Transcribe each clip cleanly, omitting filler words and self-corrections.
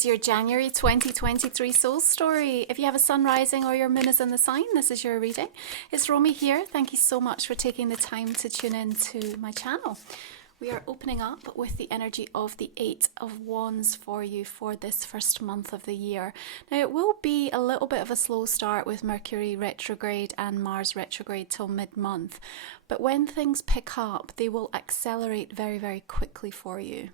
is your January 2023 soul story. If you have a sun rising or your moon is in the sign, this is your reading. It's Romy here. Thank you so much for taking the time to tune in to my channel. We are opening up with the energy of the Eight of Wands for you for this first month of the year. Now, it will be a little bit of a slow start with Mercury retrograde and Mars retrograde till mid-month. But when things pick up, they will accelerate very, very quickly for you.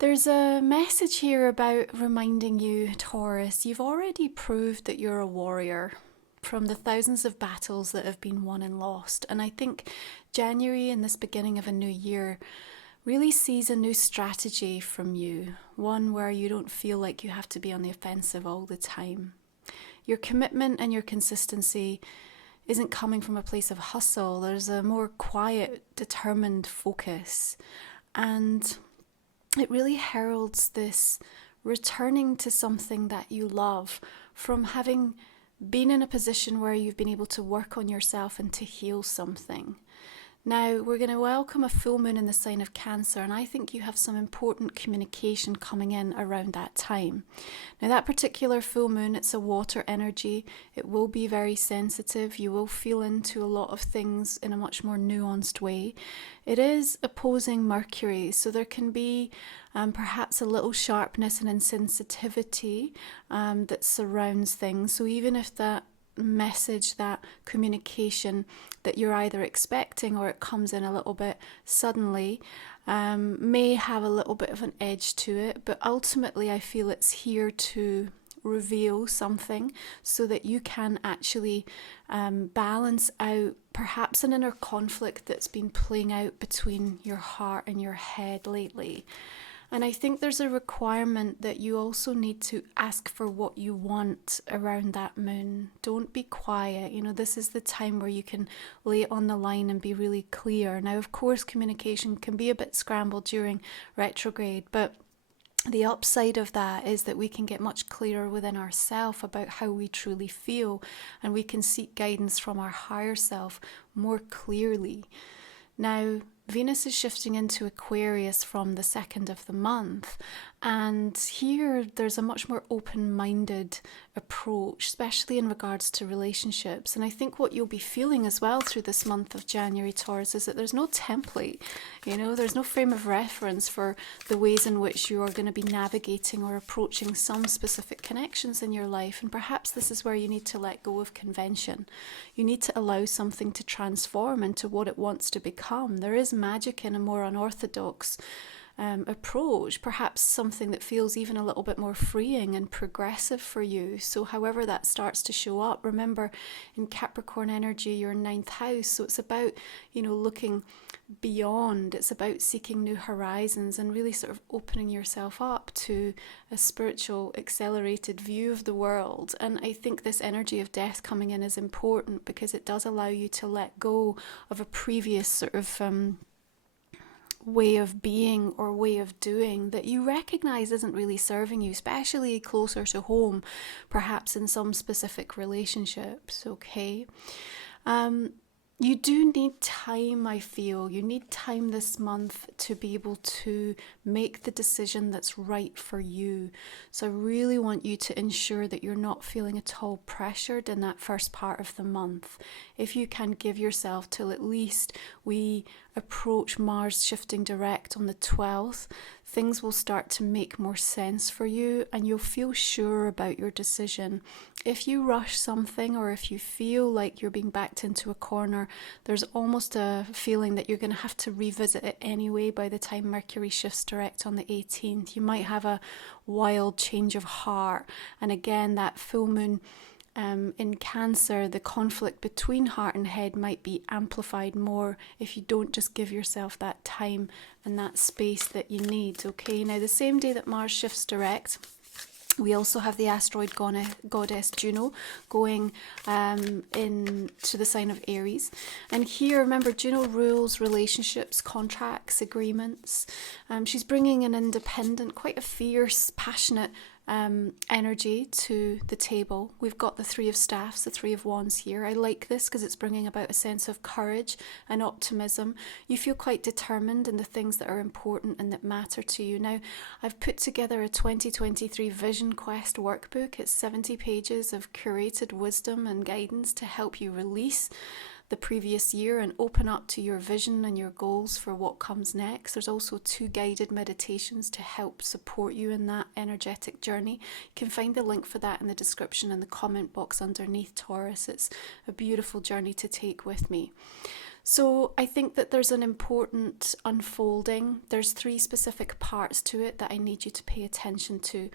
There's a message here about reminding you, Taurus, you've already proved that you're a warrior from the thousands of battles that have been won and lost. And I think January and this beginning of a new year really sees a new strategy from you, one where you don't feel like you have to be on the offensive all the time. Your commitment and your consistency isn't coming from a place of hustle. There's a more quiet, determined focus. And it really heralds this returning to something that you love from having been in a position where you've been able to work on yourself and to heal something. Now, we're going to welcome a full moon in the sign of Cancer, and I think you have some important communication coming in around that time. Now, that particular full moon, it's a water energy. It will be very sensitive. You will feel into a lot of things in a much more nuanced way. It is opposing Mercury, so there can be perhaps a little sharpness and insensitivity that surrounds things. So even if that message, that communication that you're either expecting or it comes in a little bit suddenly, may have a little bit of an edge to it, but ultimately I feel it's here to reveal something so that you can actually balance out perhaps an inner conflict that's been playing out between your heart and your head lately. And I think there's a requirement that you also need to ask for what you want around that moon. Don't be quiet. You know, this is the time where you can lay it on the line and be really clear. Now, of course, communication can be a bit scrambled during retrograde, but the upside of that is that we can get much clearer within ourselves about how we truly feel, and we can seek guidance from our higher self more clearly. Now, Venus is shifting into Aquarius from the 2nd of the month, and here there's a much more open-minded approach, especially in regards to relationships. And I think what you'll be feeling as well through this month of January, Taurus, is that there's no template, you know, there's no frame of reference for the ways in which you are going to be navigating or approaching some specific connections in your life. And perhaps this is where you need to let go of convention. You need to allow something to transform into what it wants to become. There is magic in a more unorthodox approach, perhaps something that feels even a little bit more freeing and progressive for you. So however that starts to show up, remember in Capricorn energy, your 9th house, so it's about, you know, looking beyond. It's about seeking new horizons and really sort of opening yourself up to a spiritual accelerated view of the world. And I think this energy of death coming in is important because it does allow you to let go of a previous sort of way of being or way of doing that you recognize isn't really serving you, especially closer to home, perhaps in some specific relationships. Okay. You do need time, I feel. You need time this month to be able to make the decision that's right for you. So I really want you to ensure that you're not feeling at all pressured in that first part of the month. If you can give yourself till at least we approach Mars shifting direct on the 12th, things will start to make more sense for you and you'll feel sure about your decision. If you rush something or if you feel like you're being backed into a corner, there's almost a feeling that you're going to have to revisit it anyway by the time Mercury shifts direct on the 18th. You might have a wild change of heart. And again, that full moon in Cancer, the conflict between heart and head might be amplified more if you don't just give yourself that time and that space that you need. Okay, now the same day that Mars shifts direct, we also have the asteroid goddess Juno going into the sign of Aries. And here, remember, Juno rules relationships, contracts, agreements. She's bringing an independent, quite a fierce, passionate energy to the table. We've got the Three of Staffs, the Three of Wands here. I like this because it's bringing about a sense of courage and optimism. You feel quite determined in the things that are important and that matter to you. Now, I've put together a 2023 Vision Quest workbook. It's 70 pages of curated wisdom and guidance to help you release the previous year and open up to your vision and your goals for what comes next. There's also 2 guided meditations to help support you in that energetic journey. You can find the link for that in the description and the comment box underneath, Taurus. It's a beautiful journey to take with me. So I think that there's an important unfolding. There's 3 specific parts to it that I need you to pay attention to.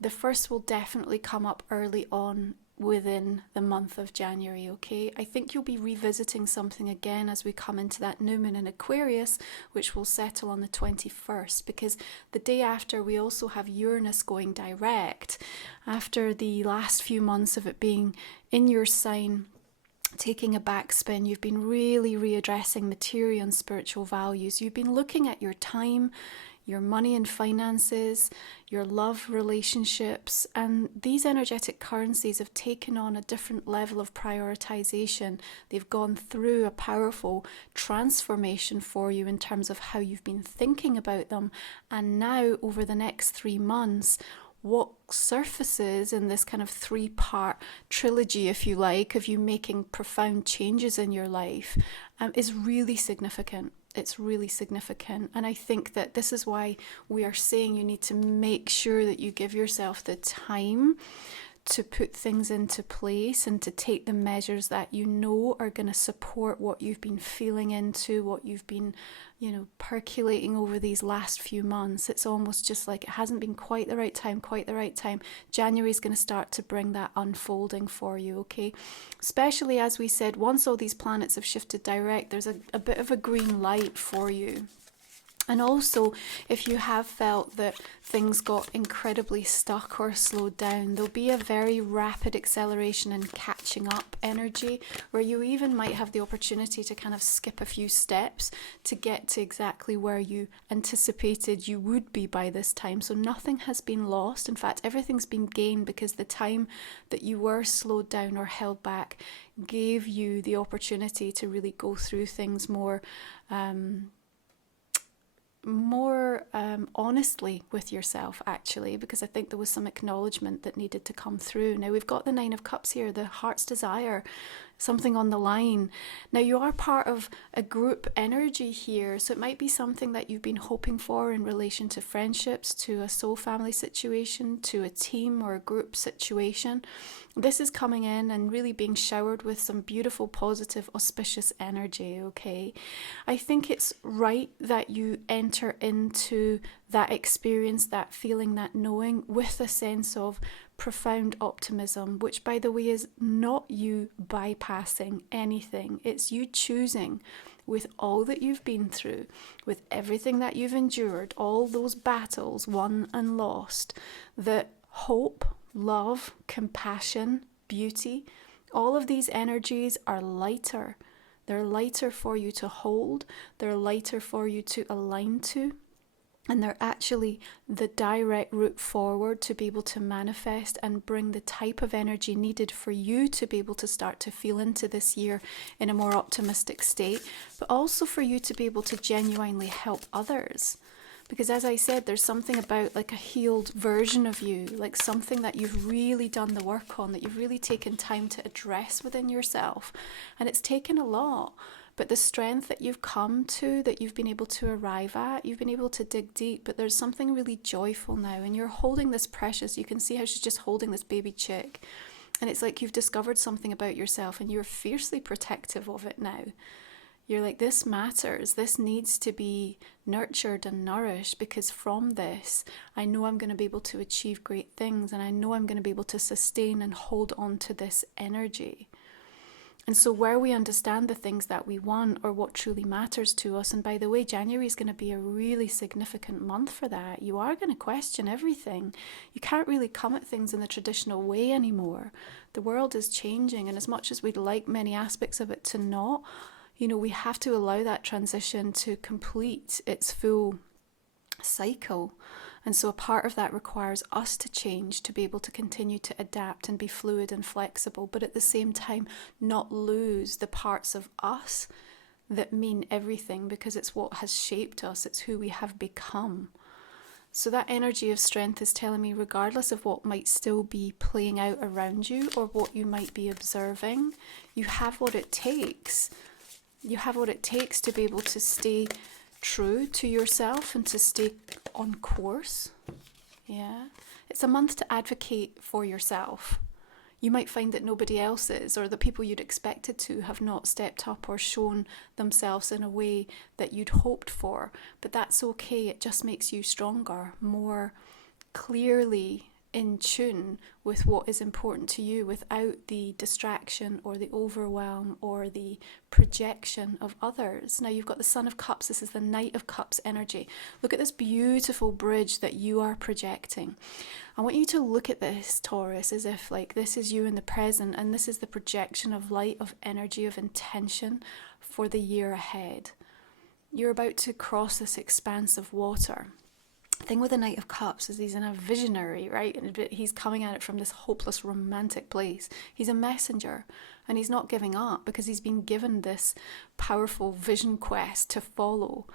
The first will definitely come up early on within the month of January, okay? I think you'll be revisiting something again as we come into that new moon in Aquarius, which will settle on the 21st, because the day after we also have Uranus going direct. After the last few months of it being in your sign, taking a backspin, you've been really readdressing material and spiritual values. You've been looking at your time, your money and finances, your love relationships, and these energetic currencies have taken on a different level of prioritization. They've gone through a powerful transformation for you in terms of how you've been thinking about them. And now, over the next 3 months, what surfaces in this kind of 3-part trilogy, if you like, of you making profound changes in your life is really significant. It's really significant. And I think that this is why we are saying you need to make sure that you give yourself the time to put things into place and to take the measures that you know are going to support what you've been feeling into, what you've been, percolating over these last few months. It's almost just like it hasn't been quite the right time. January is going to start to bring that unfolding for you, okay? Especially, as we said, once all these planets have shifted direct, there's a bit of a green light for you. And also, if you have felt that things got incredibly stuck or slowed down, there'll be a very rapid acceleration and catching up energy, where you even might have the opportunity to kind of skip a few steps to get to exactly where you anticipated you would be by this time. So nothing has been lost. In fact, everything's been gained, because the time that you were slowed down or held back gave you the opportunity to really go through things more honestly with yourself, actually, because I think there was some acknowledgement that needed to come through. Now we've got the 9 of Cups here, the heart's desire, something on the line. Now you are part of a group energy here, so it might be something that you've been hoping for in relation to friendships, to a soul family situation, to a team or a group situation. This is coming in and really being showered with some beautiful, positive, auspicious energy, okay? I think it's right that you enter into that experience, that feeling, that knowing with a sense of profound optimism, which, by the way, is not you bypassing anything. It's you choosing, with all that you've been through, with everything that you've endured, all those battles won and lost, that hope, love, compassion, beauty, all of these energies are lighter. They're lighter for you to hold. They're lighter for you to align to. And they're actually the direct route forward to be able to manifest and bring the type of energy needed for you to be able to start to feel into this year in a more optimistic state, but also for you to be able to genuinely help others. Because, as I said, there's something about like a healed version of you, like something that you've really done the work on, that you've really taken time to address within yourself. And it's taken a lot. But the strength that you've come to, that you've been able to arrive at, you've been able to dig deep, but there's something really joyful now. And you're holding this precious, you can see how she's just holding this baby chick. And it's like you've discovered something about yourself and you're fiercely protective of it now. You're like, this matters. This needs to be nurtured and nourished, because from this, I know I'm going to be able to achieve great things, and I know I'm going to be able to sustain and hold on to this energy. And so where we understand the things that we want, or what truly matters to us, and by the way, January is going to be a really significant month for that. You are going to question everything. You can't really come at things in the traditional way anymore. The world is changing, and as much as we'd like many aspects of it to not, we have to allow that transition to complete its full cycle. And so a part of that requires us to change, to be able to continue to adapt and be fluid and flexible, but at the same time not lose the parts of us that mean everything, because it's what has shaped us, it's who we have become. So that energy of strength is telling me, regardless of what might still be playing out around you or what you might be observing, you have what it takes. You have what it takes to be able to stay true to yourself and to stay on course. Yeah. It's a month to advocate for yourself. You might find that nobody else is, or the people you'd expected to have not stepped up or shown themselves in a way that you'd hoped for. But that's okay. It just makes you stronger, more clearly in tune with what is important to you, without the distraction or the overwhelm or the projection of others. Now you've got the Sun of Cups. This is the Knight of Cups energy. Look at this beautiful bridge that you are projecting. I want you to look at this, Taurus, as if like this is you in the present, and this is the projection of light, of energy, of intention for the year ahead. You're about to cross this expanse of water. The thing with the Knight of Cups is he's in a visionary, right? And he's coming at it from this hopeless romantic place. He's a messenger, and he's not giving up because he's been given this powerful vision quest to follow,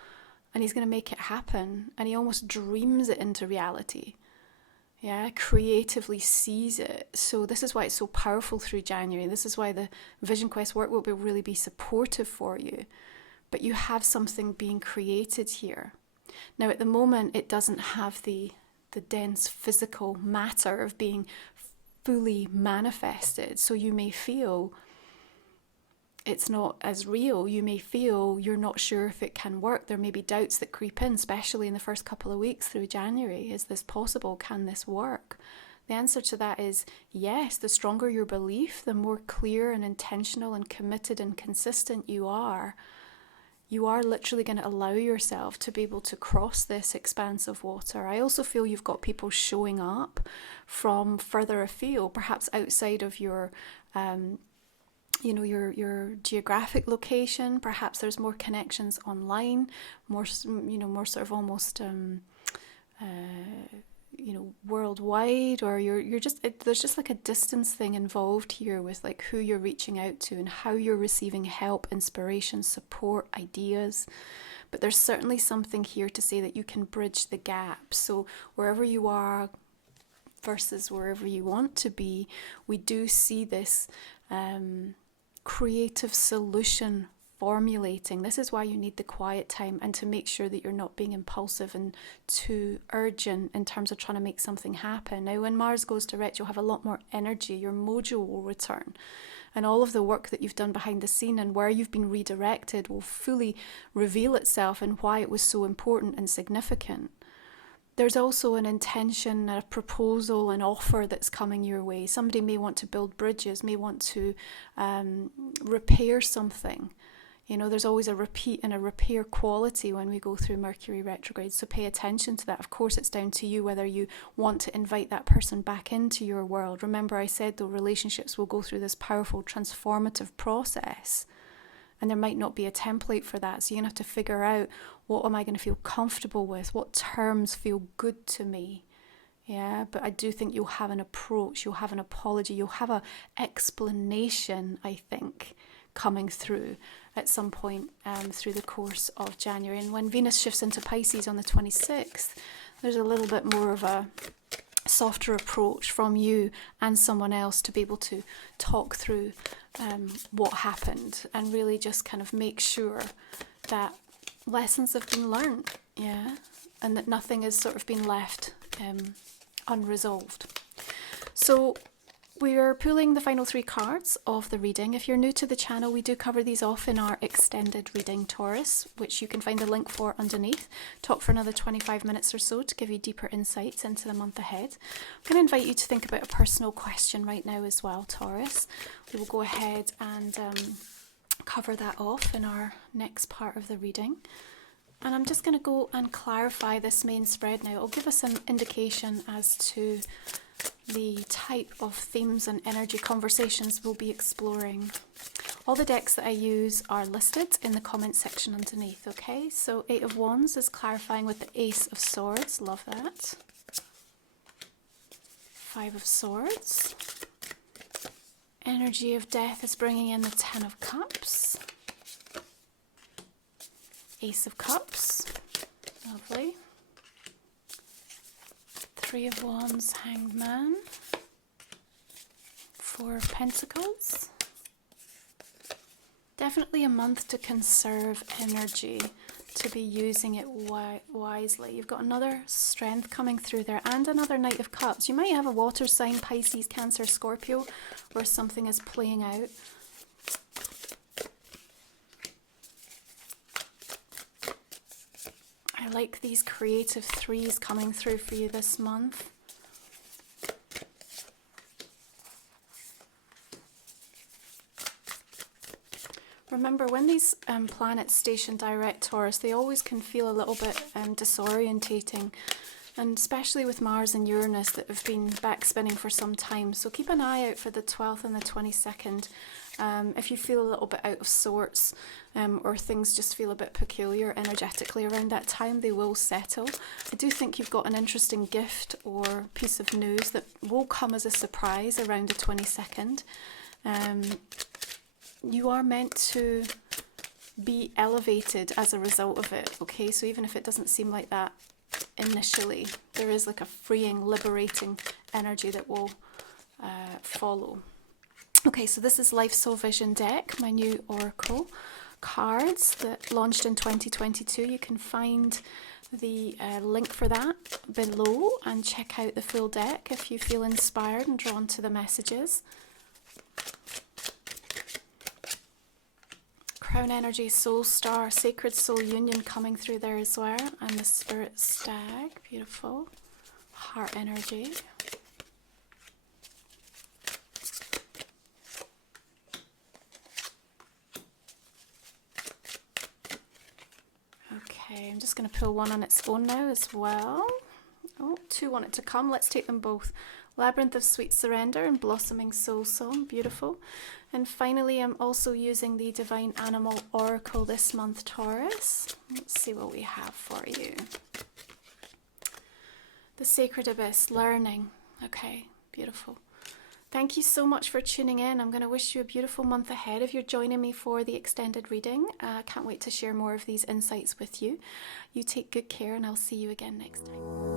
and he's going to make it happen. And he almost dreams it into reality. Yeah, creatively sees it. So this is why it's so powerful through January. This is why the Vision Quest work will really be supportive for you. But you have something being created here. Now, at the moment, it doesn't have the dense physical matter of being fully manifested. So you may feel it's not as real. You may feel you're not sure if it can work. There may be doubts that creep in, especially in the first couple of weeks through January. Is this possible? Can this work? The answer to that is yes. The stronger your belief, the more clear and intentional and committed and consistent you are literally going to allow yourself to be able to cross this expanse of water. I also feel you've got people showing up from further afield, perhaps outside of your your geographic location. Perhaps there's more connections online, more sort of almost worldwide, or there's just like a distance thing involved here with like who you're reaching out to and how you're receiving help, inspiration, support, ideas. But there's certainly something here to say that you can bridge the gap. So wherever you are versus wherever you want to be, we do see this creative solution formulating. This is why you need the quiet time, and to make sure that you're not being impulsive and too urgent in terms of trying to make something happen. Now, when Mars goes direct, you'll have a lot more energy. Your mojo will return, and all of the work that you've done behind the scene and where you've been redirected will fully reveal itself and why it was so important and significant. There's also an intention, a proposal, an offer that's coming your way. Somebody may want to build bridges, may want to repair something. You know, there's always a repeat and a repair quality when we go through Mercury retrograde, so pay attention to that. Of course, it's down to you whether you want to invite that person back into your world. Remember, I said, though, relationships will go through this powerful transformative process, and there might not be a template for that. So you're going to have to figure out, what am I going to feel comfortable with? What terms feel good to me? Yeah, but I do think you'll have an approach, you'll have an apology, you'll have an explanation, I think, coming through at some point through the course of January. And when Venus shifts into Pisces on the 26th, there's a little bit more of a softer approach from you and someone else to be able to talk through what happened, and really just kind of make sure that lessons have been learned, yeah, and that nothing has sort of been left unresolved. So we're pulling the final 3 cards of the reading. If you're new to the channel, we do cover these off in our extended reading, Taurus, which you can find the link for underneath. Talk for another 25 minutes or so to give you deeper insights into the month ahead. I'm going to invite you to think about a personal question right now as well, Taurus. We will go ahead and cover that off in our next part of the reading. And I'm just going to go and clarify this main spread now. It'll give us an indication as to the type of themes and energy conversations we'll be exploring. All the decks that I use are listed in the comment section underneath, okay? So 8 of Wands is clarifying with the Ace of Swords, love that. 5 of Swords. Energy of Death is bringing in the 10 of Cups. Ace of Cups, lovely. 3 of Wands, Hanged Man. 4 of Pentacles. Definitely a month to conserve energy, to be using it wisely. You've got another Strength coming through there and another Knight of Cups. You might have a water sign, Pisces, Cancer, Scorpio, where something is playing out. I like these creative 3s coming through for you this month. Remember, when these planets station direct Taurus, they always can feel a little bit disorientating, and especially with Mars and Uranus that have been back spinning for some time. So keep an eye out for the 12th and the 22nd. If you feel a little bit out of sorts, or things just feel a bit peculiar energetically around that time, they will settle. I do think you've got an interesting gift or piece of news that will come as a surprise around the 22nd. You are meant to be elevated as a result of it, okay? So even if it doesn't seem like that initially, there is like a freeing, liberating energy that will follow. Okay, so this is Life Soul Vision deck, my new oracle cards that launched in 2022. You can find the link for that below and check out the full deck if you feel inspired and drawn to the messages. Crown Energy, Soul Star, Sacred Soul Union coming through there as well. And the Spirit Stag, beautiful. Heart Energy. Okay, I'm just going to pull one on its own now as well. Oh, 2 want it to come. Let's take them both. Labyrinth of Sweet Surrender and Blossoming Soul Song, beautiful. And finally, I'm also using the Divine Animal Oracle this month, Taurus. Let's see what we have for you. The Sacred Abyss, learning. Okay, beautiful. Thank you so much for tuning in. I'm going to wish you a beautiful month ahead if you're joining me for the extended reading. I can't wait to share more of these insights with you. You take good care, and I'll see you again next time.